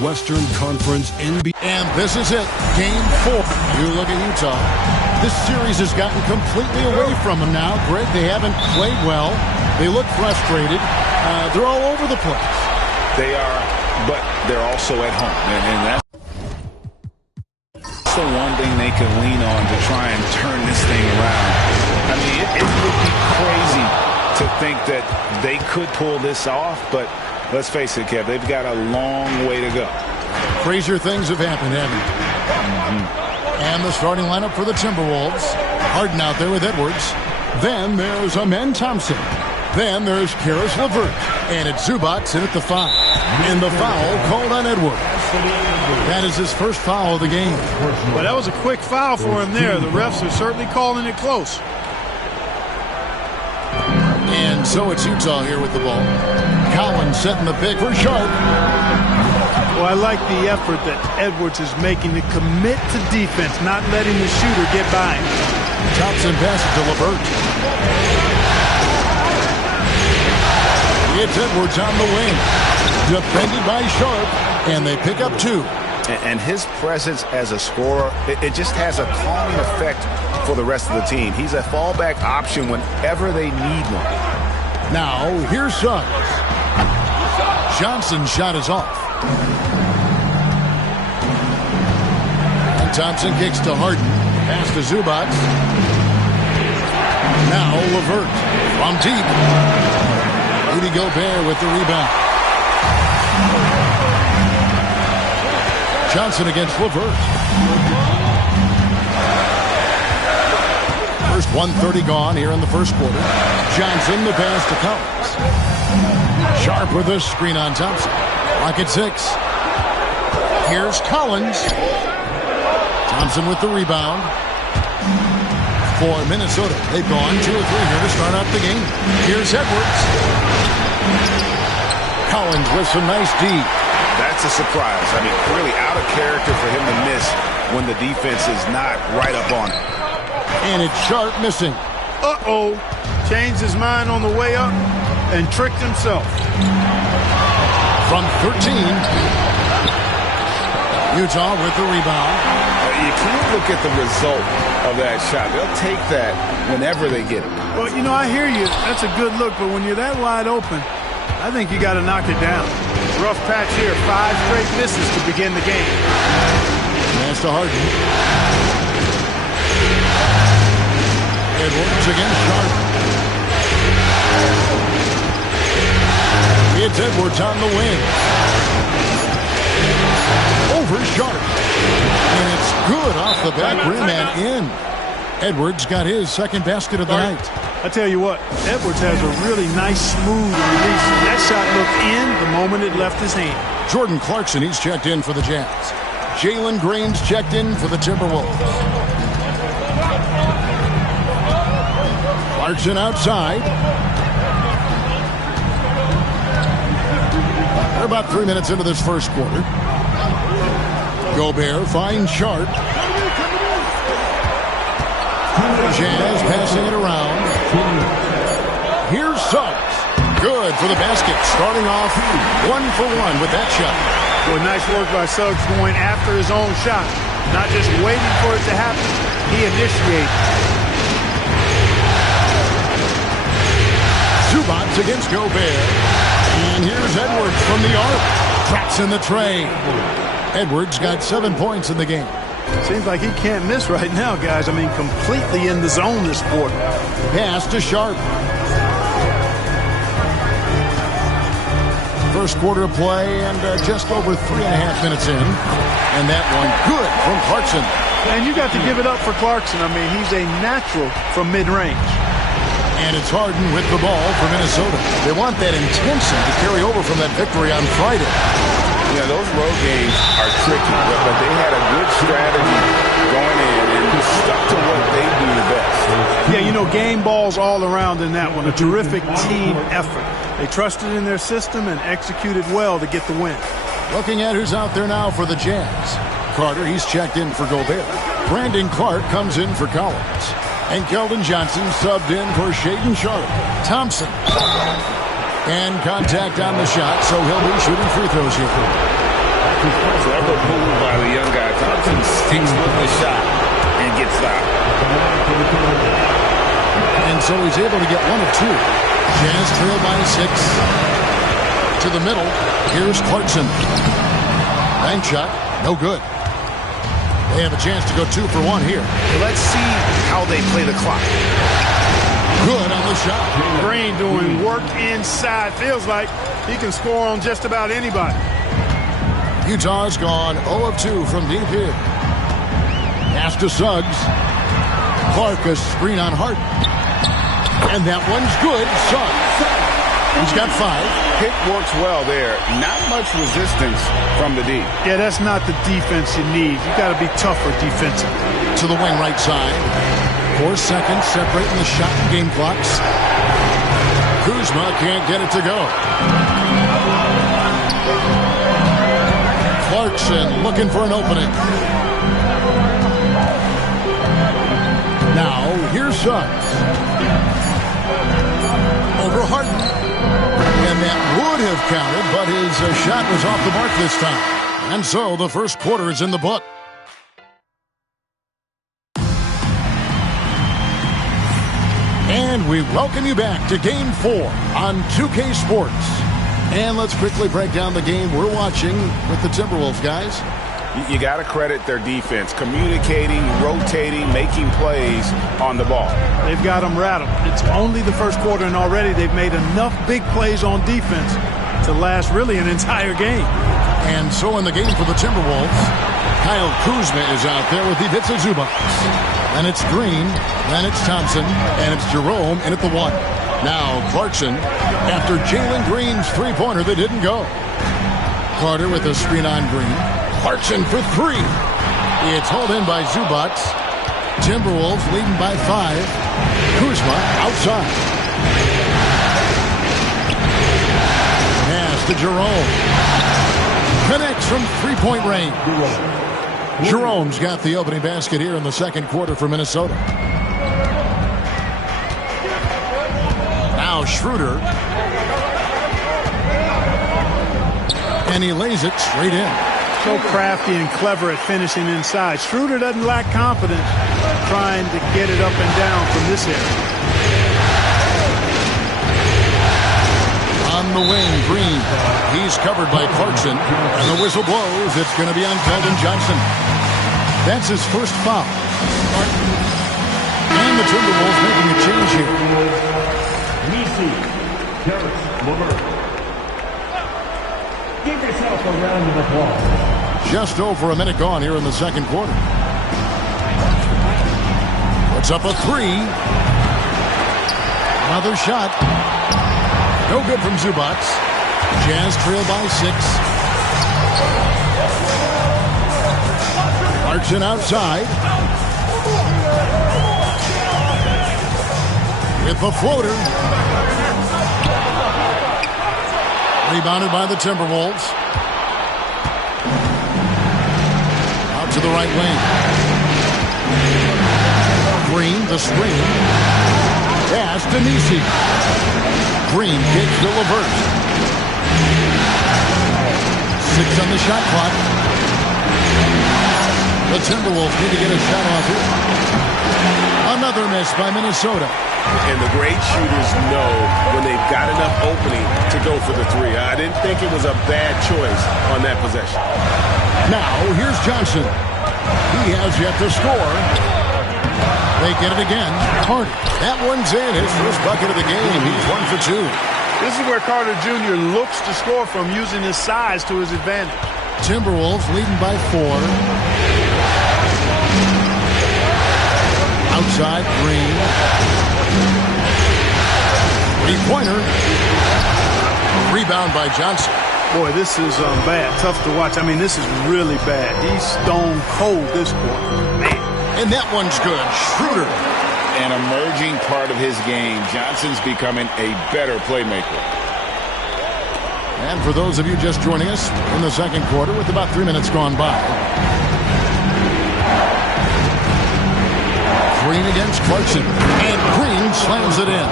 Western Conference NBA. And this is it, Game 4. You look at Utah. This series has gotten completely away from them now. Greg, they haven't played well. They look frustrated. They're all over the place. They are, but they're also at home. And that's the one thing they can lean on to try and turn this thing around. I mean, it would be crazy to think that they could pull this off, but let's face it, Kev, they've got a long way to go. Crazier things have happened, haven't they? And the starting lineup for the Timberwolves. Harden out there with Edwards. Then there's Amen Thompson. Then there's Karis LeVert. And it's Zubac in at the foul. And the foul called on Edwards. That is his first foul of the game. Well, that was a quick foul for him there. The refs are certainly calling it close. And so it's Utah here with the ball. Collins setting the pick for Sharp. Well, I like the effort that Edwards is making to commit to defense, not letting the shooter get by him. Thompson passes to LeVert. It's Edwards on the wing. Defended by Sharp, and they pick up 2. And his presence as a scorer, it just has a calming effect for the rest of the team. He's a fallback option whenever they need one. Now, here's Suggs. Johnson's shot is off. And Thompson kicks to Harden. Pass to Zubac. Now LeVert from deep. Rudy Gobert with the rebound. Johnson against LeVert. First 1:30 gone here in the first quarter. Johnson the pass to Collins. Sharp with a screen on Thompson. Rocket 6. Here's Collins. Thompson with the rebound. For Minnesota, they've gone 2 or 3 here to start out the game. Here's Edwards. Collins with some nice D. That's a surprise. I mean, really out of character for him to miss when the defense is not right up on it. And it's Sharp missing. Uh-oh. Changed his mind on the way up and tricked himself. From 13. Utah with the rebound. You can't look at the result of that shot. They'll take that whenever they get it. Well, you know, I hear you. That's a good look, but when you're that wide open, I think you got to knock it down. Rough patch here. 5 straight misses to begin the game. Pass to Harden. Edwards against Sharp. It's Edwards on the wing. Over Sharp. And it's good off the back rim and in. Edwards got his second basket of the night. I tell you what, Edwards has a really nice, smooth release. That shot looked in the moment it left his hand. Jordan Clarkson, he's checked in for the Jazz. Jalen Green's checked in for the Timberwolves. Clarkson outside. They're about 3 minutes into this first quarter. Gobert finds Sharp. Jazz passing it around. Here's Suggs. Good for the basket. Starting off 1 for 1 with that shot. Well, nice work by Suggs going after his own shot. Not just waiting for it to happen. He initiated. Zubac against Gobert. And here's Edwards from the arc. Traps in the tray. Edwards got 7 points in the game. Seems like he can't miss right now, guys. I mean, completely in the zone this quarter. Pass to Sharp. First quarter of play and just over 3.5 minutes in. And that one good from Clarkson. And you got to give it up for Clarkson. I mean, he's a natural from mid-range. And it's Harden with the ball for Minnesota. They want that intensity to carry over from that victory on Friday. Yeah, those road games are tricky, but they had a good strategy going in and stuck to what they do the best. Yeah, you know, game balls all around in that one. A terrific team effort. They trusted in their system and executed well to get the win. Looking at who's out there now for the Jazz. Carter, he's checked in for Gobert. Brandon Clark comes in for Collins. And Keldon Johnson subbed in for Shaedon Sharp. Thompson. And contact on the shot, so he'll be shooting free throws here. Clever move by the young guy. Thompson sticks with the shot and gets stopped. And so he's able to get 1 of 2. Jazz trail by 6. To the middle. Here's Clarkson. Bank shot. No good. They have a chance to go 2 for 1 here. Let's see how they play the clock. Good on the shot. Green doing work inside. Feels like he can score on just about anybody. Utah's gone 0 of 2 from deep here. Pass to Suggs. Clark a screen on Hart. And that one's good. Suggs. He's got 5. Pick works well there. Not much resistance from the D. Yeah, that's not the defense you need. You got to be tougher defensively. To the wing right side. 4 seconds separating the shot and game clocks. Kuzma can't get it to go. Clarkson looking for an opening. Now, here's Suggs. Over Harden. And that would have counted, but his shot was off the mark this time. And so the first quarter is in the book. And we welcome you back to Game 4 on 2K Sports. And let's quickly break down the game we're watching with the Timberwolves, guys. You got to credit their defense. Communicating, rotating, making plays on the ball. They've got them rattled. It's only the first quarter, and already they've made enough big plays on defense to last really an entire game. And so in the game for the Timberwolves, Kyle Kuzma is out there with Ivica Zubac. Then it's Green, then it's Thompson, and it's Jerome in at the 1. Now Clarkson after Jalen Green's three-pointer that didn't go. Carter with a screen on Green. Clarkson for 3. It's hauled in by Zubac. Timberwolves leading by 5. Kuzma outside. Pass to Jerome. Connects from three-point range. Jerome's got the opening basket here in the second quarter for Minnesota. Now Schroeder. And he lays it straight in. So crafty and clever at finishing inside. Schroeder doesn't lack confidence trying to get it up and down from this area. On the wing, Green. He's covered by Clarkson. And the whistle blows. It's going to be on Keldon Johnson. That's his first foul. And the Timberwolves making a change here. Give yourself a round of applause. Just over a minute gone here in the second quarter. Puts up a 3. Another shot. No good from Zubac. Jazz trail by 6. Clarkson outside. With the floater. Rebounded by the Timberwolves. Out to the right wing. Green, the screen. Pass to Nisi. Green kicks the reverse. 6 on the shot clock. The Timberwolves need to get a shot off here. Another miss by Minnesota. And the great shooters know when they've got enough opening to go for the 3. I didn't think it was a bad choice on that possession. Now, here's Johnson. He has yet to score. They get it again. Carter. That one's in. His first bucket of the game. He's 1 for 2. This is where Carter Jr. looks to score from, using his size to his advantage. Timberwolves leading by 4. Outside, Green. Three-pointer. Rebound by Johnson. Boy, this is bad. Tough to watch. I mean, this is really bad. He's stone cold this quarter. Man. And that one's good. Schroeder. An emerging part of his game. Johnson's becoming a better playmaker. And for those of you just joining us in the second quarter with about 3 minutes gone by. Green against Clarkson. And Green slams it in.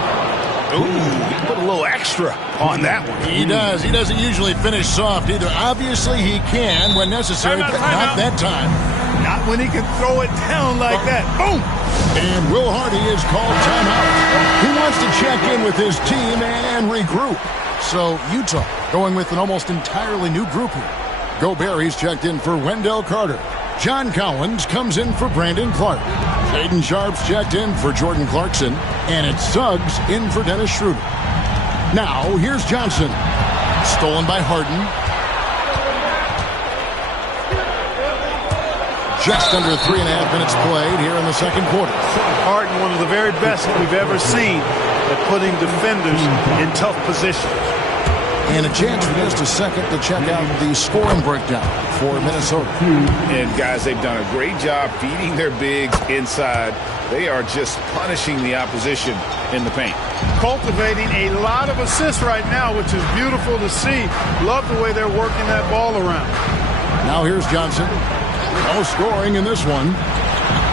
Ooh, he put a little extra on that one. He does. He doesn't usually finish soft either. Obviously, he can when necessary, but not that time. Not when he can throw it down like that. Boom! And Will Hardy is called timeout. He wants to check in with his team and regroup. So Utah going with an almost entirely new group here. Gobert, he's checked in for Wendell Carter. John Collins comes in for Brandon Clark. Shaedon Sharpe's checked in for Jordan Clarkson. And it's Suggs in for Dennis Schroeder. Now, here's Johnson. Stolen by Harden. Just under 3.5 minutes played here in the second quarter. Harden, one of the very best we've ever seen at putting defenders in tough positions. And a chance for just a second to check out the scoring breakdown for Minnesota. And guys, they've done a great job feeding their bigs inside. They are just punishing the opposition in the paint. Cultivating a lot of assists right now, which is beautiful to see. Love the way they're working that ball around. Now here's Johnson. No scoring in this one.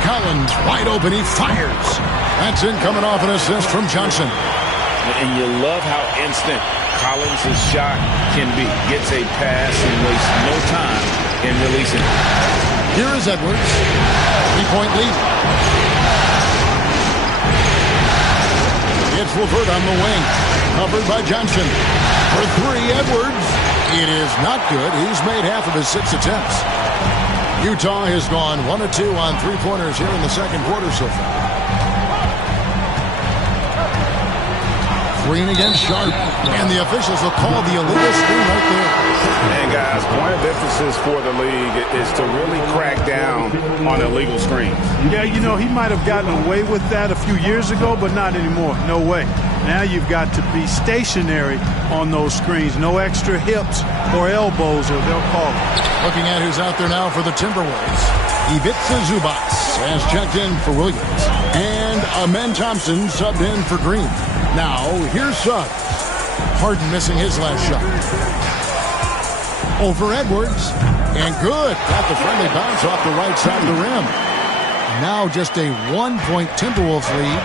Collins wide open. He fires. That's in, coming off an assist from Johnson. And you love how instant Collins' shot can be. Gets a pass and wastes no time in releasing it. Here is Edwards. 3-point lead. It's Levert on the wing. Covered by Johnson. For three, Edwards. It is not good. He's made half of his 6 attempts. Utah has gone 1 of 2 on three-pointers here in the second quarter so far. Green against Sharpe, and the officials will call the illegal screen right there. And guys, point of emphasis for the league is to really crack down on illegal screens. Yeah, you know, he might have gotten away with that a few years ago, but not anymore. No way. Now you've got to be stationary on those screens. No extra hips or elbows, or they'll call it. Looking at who's out there now for the Timberwolves. Ivica Zubac has checked in for Williams. And Amen Thompson subbed in for Green. Now, here's Suggs. Harden missing his last shot. Over Edwards. And good. Got the friendly bounce off the right side of the rim. Now just a 1-point Timberwolves lead.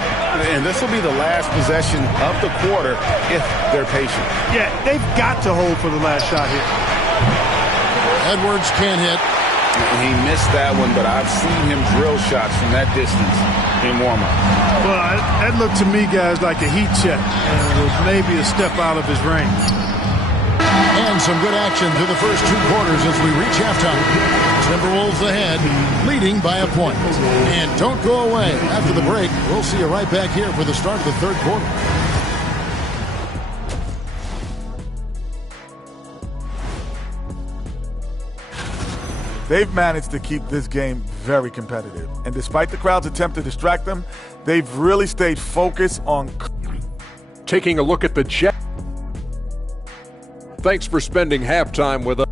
And this will be the last possession of the quarter if they're patient. Yeah, they've got to hold for the last shot here. Edwards can't hit. He missed that one, but I've seen him drill shots from that distance in warm-up. Well, that looked to me, guys, like a heat check. And it was maybe a step out of his range. And some good action through the first 2 quarters as we reach halftime. Timberwolves ahead, leading by a point. And don't go away. After the break, we'll see you right back here for the start of the third quarter. They've managed to keep this game very competitive. And despite the crowd's attempt to distract them, they've really stayed focused on... Taking a look at the Jets. Thanks for spending halftime with us.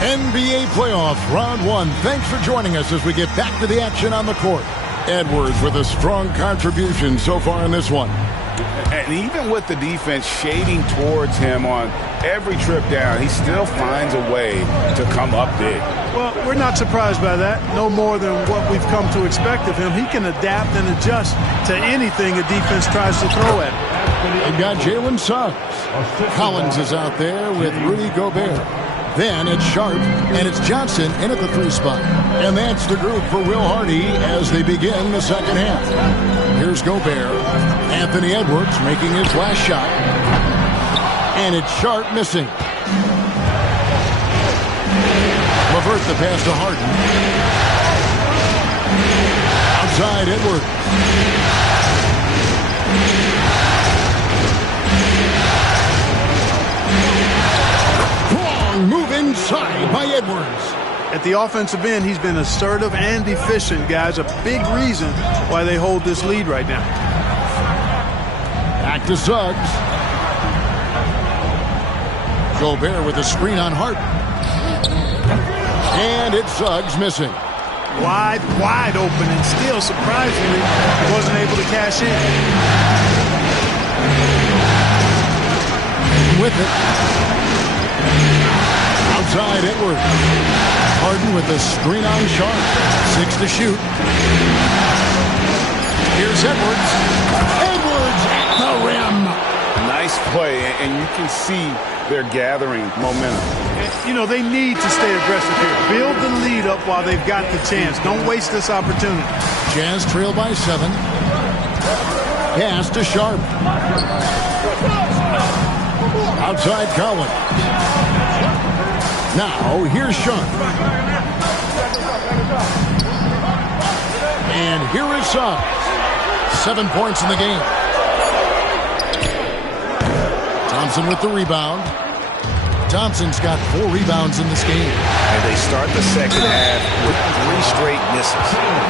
NBA playoffs, round 1. Thanks for joining us as we get back to the action on the court. Edwards with a strong contribution so far in this one. And even with the defense shading towards him on every trip down, he still finds a way to come up big. Well, we're not surprised by that. No more than what we've come to expect of him. He can adapt and adjust to anything a defense tries to throw at him. They've got Jalen Suggs. Collins is out there with Rudy Gobert. Then it's Sharpe, and it's Johnson in at the 3 spot. And that's the group for Will Hardy as they begin the second half. Here's Gobert. Anthony Edwards making his last shot. And it's Sharpe missing. Levert the pass to Harden. Outside Edwards. Move inside by Edwards. At the offensive end, he's been assertive and efficient, guys. A big reason why they hold this lead right now. Back to Suggs. Gobert with a screen on Harden. And it's Suggs missing. Wide open, and still, surprisingly, wasn't able to cash in. With it. Outside Edwards. Harden with the screen on Sharp. 6 to shoot. Here's Edwards. Edwards at the rim. Nice play, and you can see they're gathering momentum. You know, they need to stay aggressive here. Build the lead up while they've got the chance. Don't waste this opportunity. Jazz trail by 7. Pass to Sharp. Outside Collins. Now, here's Sharp. And here is Suggs. 7 points in the game. Thompson with the rebound. Thompson's got 4 rebounds in this game. And they start the second half with 3 straight misses.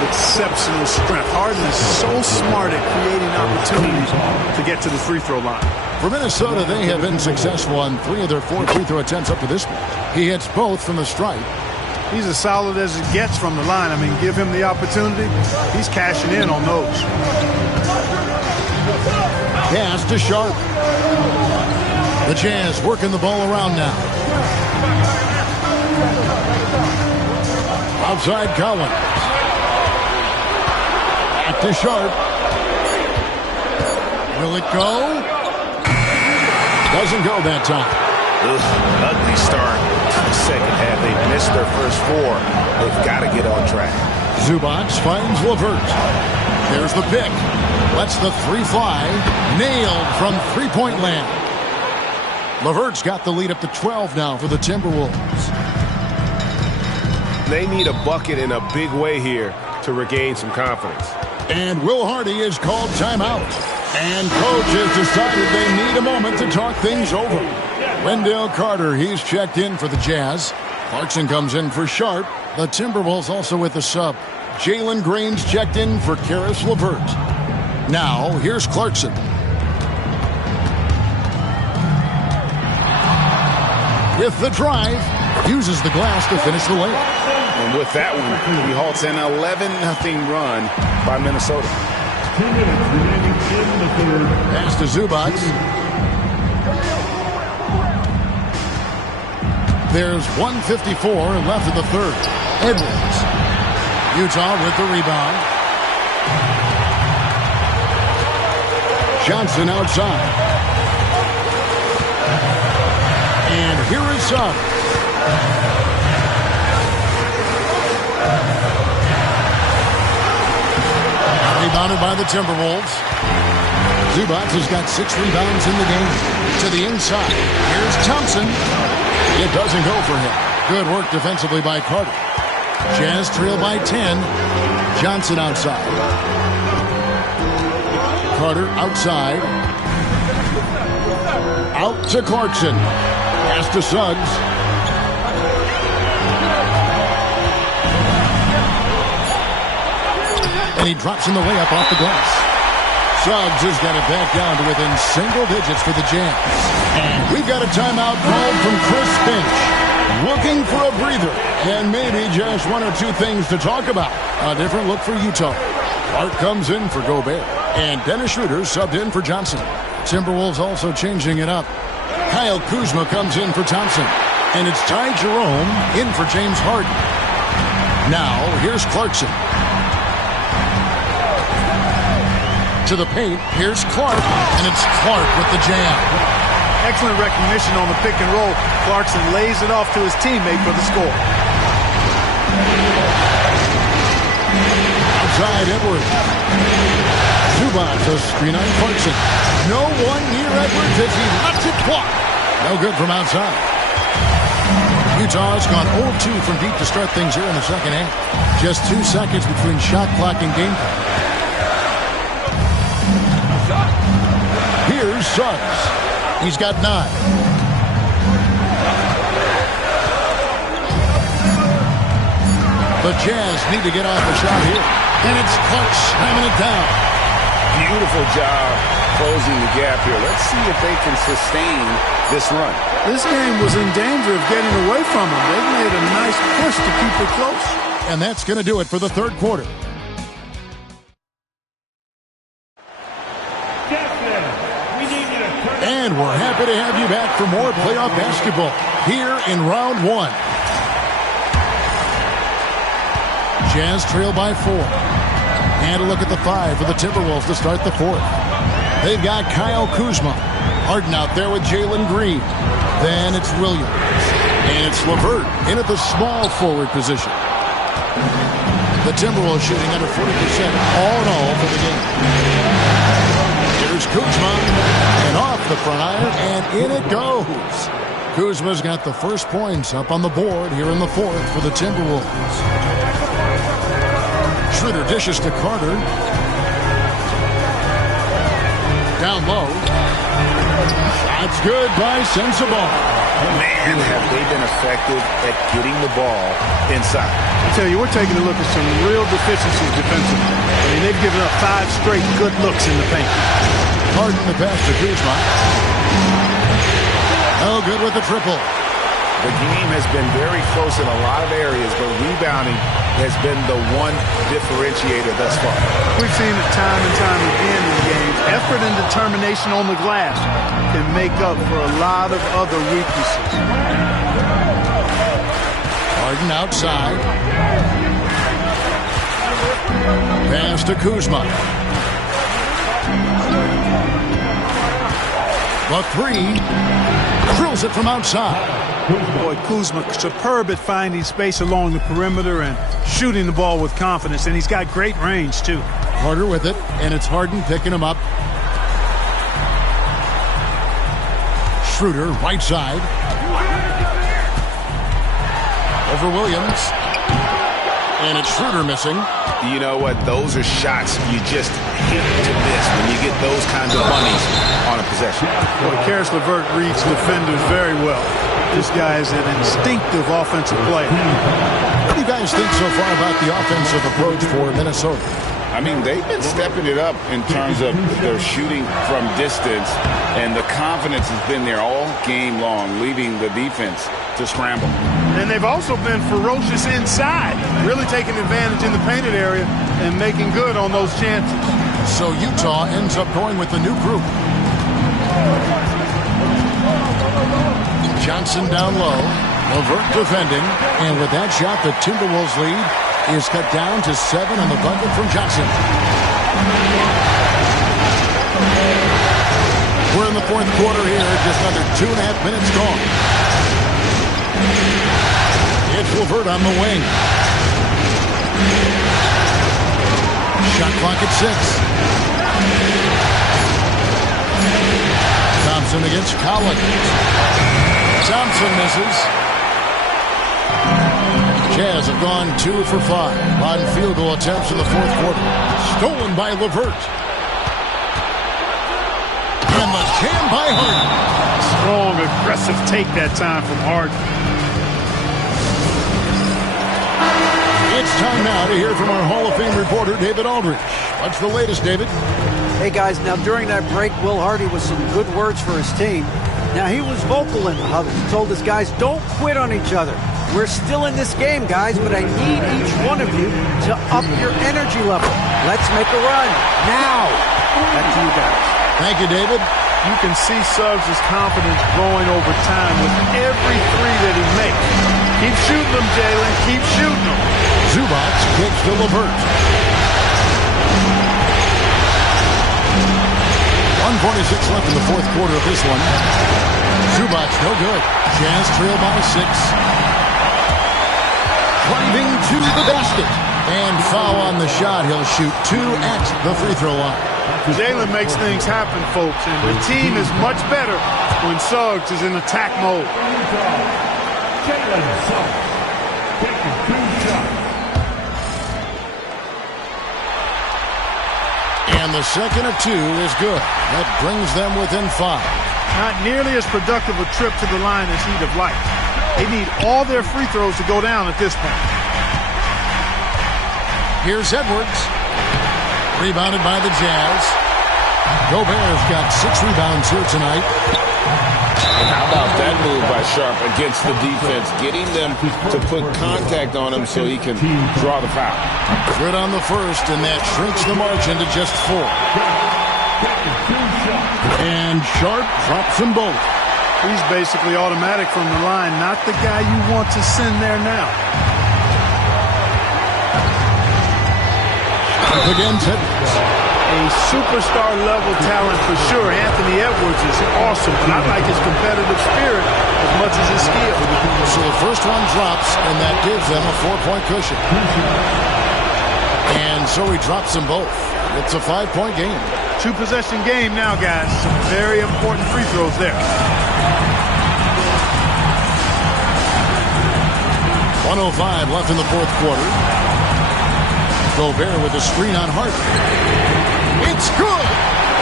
Exceptional strength. Harden is so smart at creating opportunities to get to the free throw line. For Minnesota, they have been successful on 3 of their 4 free throw attempts up to this point. He hits both from the stripe. He's as solid as it gets from the line. I mean, give him the opportunity. He's cashing in on those. Pass to Sharp. The Jazz working the ball around now. Outside Collins. Back to Sharp. Will it go? Doesn't go that time. Ugly start to the second half. They missed their first 4. They've got to get on track. Zubac finds LeVert. There's the pick. Lets the 3 fly. Nailed from three-point land. LeVert's got the lead up to 12 now for the Timberwolves. They need a bucket in a big way here to regain some confidence. And Will Hardy is called timeout. And coach has decided they need a moment to talk things over. Wendell Carter, he's checked in for the Jazz. Clarkson comes in for Sharp. The Timberwolves also with the sub. Jalen Green's checked in for Karis LeVert. Now, here's Clarkson. With the drive, uses the glass to finish the layup. And with that one, he halts an 11-0 run by Minnesota. 2 minutes remaining in the third. Pass to Zubac. There's 1:54 left in the third. Edwards. Utah with the rebound. Johnson outside. And here is Suggs. Rebounded by the Timberwolves. Zubac has got 6 rebounds in the game. To the inside. Here's Thompson. It doesn't go for him. Good work defensively by Carter. Jazz trail by 10. Johnson outside. Carter outside. Out to Clarkson. Pass to Suggs. And he drops in the layup off the glass. Suggs has got it back down to within single digits for the Jazz. And we've got a timeout called from Chris Finch. Looking for a breather. And maybe just 1 or 2 things to talk about. A different look for Utah. Clark comes in for Gobert. And Dennis Schroeder subbed in for Johnson. Timberwolves also changing it up. Kyle Kuzma comes in for Thompson. And it's Ty Jerome in for James Harden. Now, here's Clarkson. To the paint, here's Clark, and it's Clark with the jam. Excellent recognition on the pick and roll. Clarkson lays it off to his teammate for the score. Outside Edwards. Zubac, a screen on Clarkson. No one near Edwards as he lets it fly. No good from outside. Utah's gone 0-2 from deep to start things here in the second half. Just 2 seconds between shot clock and game clock. Here's Suggs. He's got 9. The Jazz need to get off the shot here. And it's Clark slamming it down. Beautiful job closing the gap here. Let's see if they can sustain this run. This game was in danger of getting away from them. They've made a nice push to keep it close. And that's going to do it for the third quarter. And we're happy to have you back for more playoff basketball here in round 1. Jazz trail by 4. And a look at the 5 for the Timberwolves to start the 4th. They've got Kyle Kuzma. Harden out there with Jalen Green. Then it's Williams. And it's LeVert in at the small forward position. The Timberwolves shooting under 40% all in all for the game. Here's Kuzma. And off the front iron, and in it goes. Kuzma's got the first points up on the board here in the 4th for the Timberwolves. Schroeder dishes to Carter. Down low. That's good by Sensabaugh. Man, have they been effective at getting the ball inside. I tell you, we're taking a look at some real deficiencies defensively. I mean, they've given up 5 straight good looks in the paint. Harden the pass to Kuzma. No good with the triple. The game has been very close in a lot of areas, but rebounding has been the one differentiator thus far. We've seen it time and time again in games. Effort and determination on the glass can make up for a lot of other weaknesses. Harden outside. Pass to Kuzma. The 3 drills it from outside. Boy, Kuzma superb at finding space along the perimeter and shooting the ball with confidence, and he's got great range too. Carter with it, and it's Harden picking him up. Schroeder, right side. Over Williams. And it's Schroeder missing. You know what? Those are shots you just hate to miss when you get those kinds of bunnies on a possession. Boy, Karis LeVert reads defenders very well. This guy is an instinctive offensive player. What do you guys think so far about the offensive approach for Minnesota? I mean, they've been stepping it up in terms of their shooting from distance, and the confidence has been there all game long, leaving the defense to scramble. And they've also been ferocious inside, really taking advantage in the painted area and making good on those chances. So Utah ends up going with the new group. Johnson down low. LeVert defending. And with that shot, the Timberwolves lead is cut down to 7 on the bucket from Johnson. We're in the 4th quarter here. Just under 2.5 minutes gone. It's LeVert on the wing. Shot clock at 6. Thompson against Collins. Thompson misses. Jazz have gone 2 for 5 on field goal attempts in the 4th quarter. Stolen by LeVert. And the jam by Harden. Strong, aggressive take that time from Harden. It's time now to hear from our Hall of Fame reporter, David Aldridge. What's the latest, David? Hey, guys, now during that break, Will Hardy was some good words for his team. Now, he was vocal in the huddle. He told his guys, don't quit on each other. We're still in this game, guys, but I need each one of you to up your energy level. Let's make a run now. Back to you guys. Thank you, David. You can see Suggs' confidence growing over time with every 3 that he makes. Keep shooting them, Jalen. Keep shooting them. Zubac kicks to LeVert. 1:46 left in the 4th quarter of this one. Zubac no good. Jazz trail by 6. Driving to the basket. And foul on the shot. He'll shoot 2 at the free throw line. Jalen makes things happen, folks, and the team is much better when Suggs is in attack mode. Jalen Suggs taking 2 shots. And the second of 2 is good. That brings them within 5. Not nearly as productive a trip to the line as he'd have liked. They need all their free throws to go down at this point. Here's Edwards. Rebounded by the Jazz. Gobert's got 6 rebounds here tonight. And how about that move by Sharp against the defense, getting them to put contact on him so he can draw the foul. Good on the first, and that shrinks the margin to just 4. And Sharp drops them both. He's basically automatic from the line, not the guy you want to send there now. against Edwards. A superstar level talent for sure. Anthony Edwards is awesome, but I like his competitive spirit as much as his skill. So the first one drops, and that gives them a 4-point cushion. And so he drops them both. It's a 5-point game. 2-possession game now, guys. Some very important free throws there. 1:05 left in the fourth quarter. Gobert with a screen on Hart. It's good!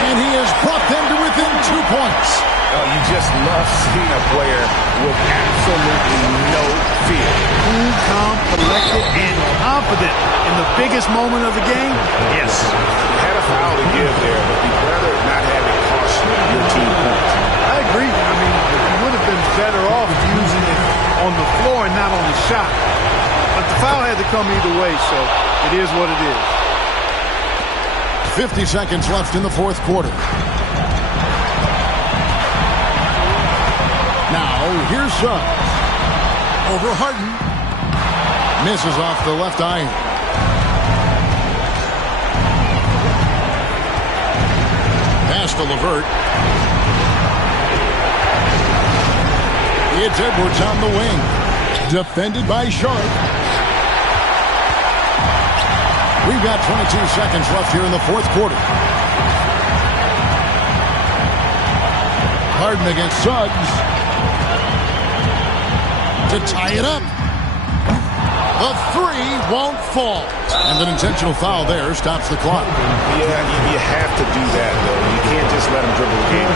And he has brought them to within 2 points. You just love seeing a player with absolutely no fear. Cool, calm, collected, and confident in the biggest moment of the game. Yes. You had a foul to give there, but you'd rather not have it cost your team points. I agree. I mean, you would have been better off using it on the floor and not on the shot. But the foul had to come either way, so it is what it is. 50 seconds left in the fourth quarter. Now, here's Suggs. Over Harden. Misses off the left iron. Pass to LeVert. It's Edwards on the wing. Defended by Sharp. We've got 22 seconds left here in the fourth quarter. Harden against Suggs. To tie it up. The three won't fall. And an intentional foul there stops the clock. Yeah, you have to do that, though. You can't just let him dribble the game.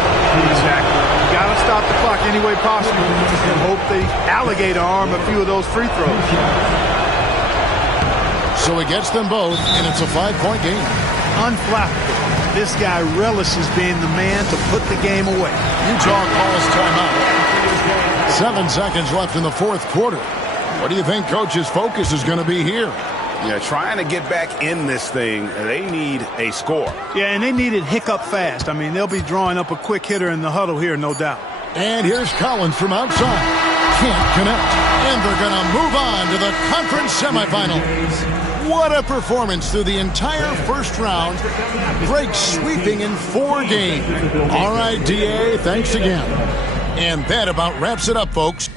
Exactly. You got to stop the clock any way possible and hope the alligator arm a few of those free throws. So he gets them both, and it's a 5-point game. Unflappable. This guy relishes being the man to put the game away. Utah calls timeout. 7 seconds left in the fourth quarter. What do you think Coach's focus is going to be here? Yeah, trying to get back in this thing, they need a score. Yeah, and they need it hiccup fast. I mean, they'll be drawing up a quick hitter in the huddle here, no doubt. And here's Collins from outside. Can't connect. And they're going to move on to the conference semifinals. What a performance through the entire first round. Drake sweeping in 4 games. All right, DA, thanks again. And that about wraps it up, folks.